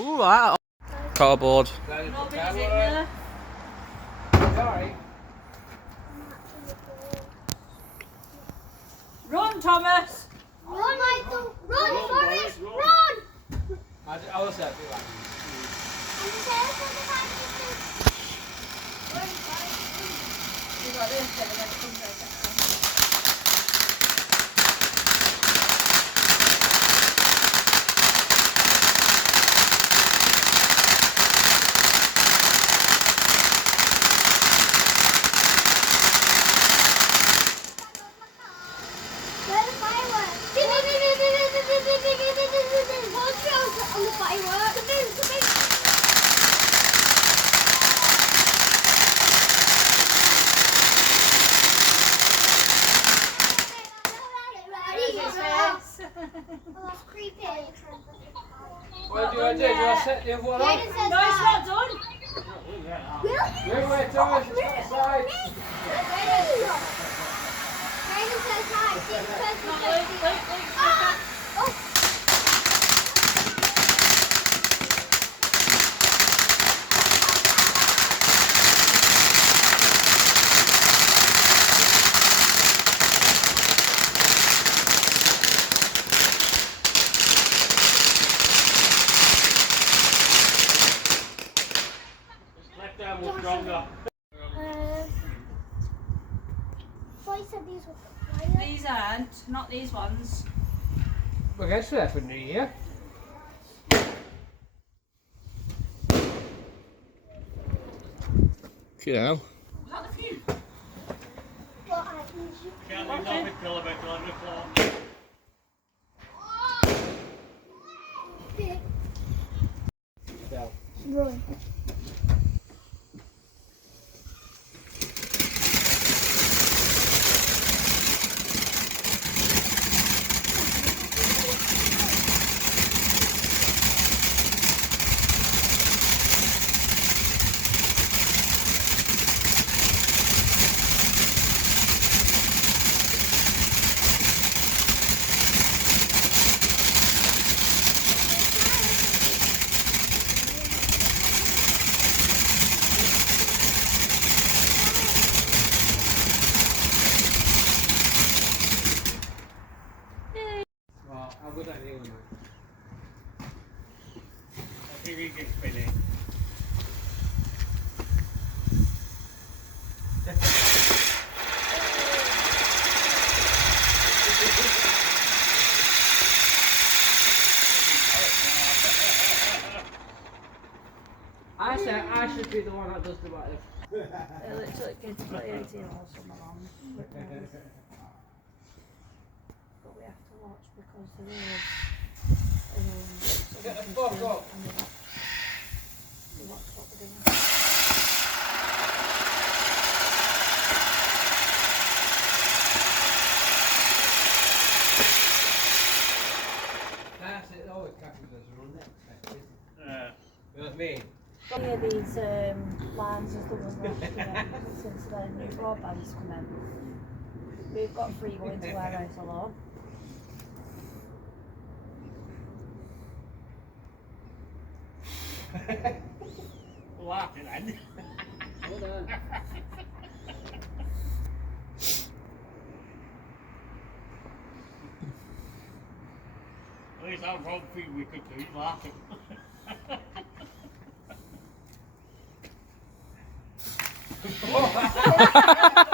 Ooh, wow. Cardboard. Nobody's in there. Sorry. Run, Thomas! Run, Michael! Run, Forrest! Run! I will say it like And the tail for the fight. Run, Forrest! You got this, then it comes right down. Where are the fireworks? What's on the fireworks? Oh, that's creepy. what do you want to do? Do you want to set the other one on? Jaden says No, it's that. not done. Wait, wait, Thomas, it's got the side. Jaden says hi. Jaden says Not hi. Luke. Ah! Oh. Left arm was stronger. So I said these were fire. These aren't, not these ones. We're going to there for New Year. You know. Was that the fuse? Well, I usually. Can't leave nothing till about 11 o'clock. So. Run. Well, I'll go down here with mine. I think we can spin I said I should be the one that does the whatever. It looks like kids play 18 or something along. But we have to watch because there is. Get the fuck up. And we watch what we're doing. That's it. Always catches us run it. it. You know what I mean? Any of these lines is the one we're looking since the new broadband's come in. We've got free going to our house alone. Laughing then. Hold on. At least that's one thing we could do, is laughing. Oh.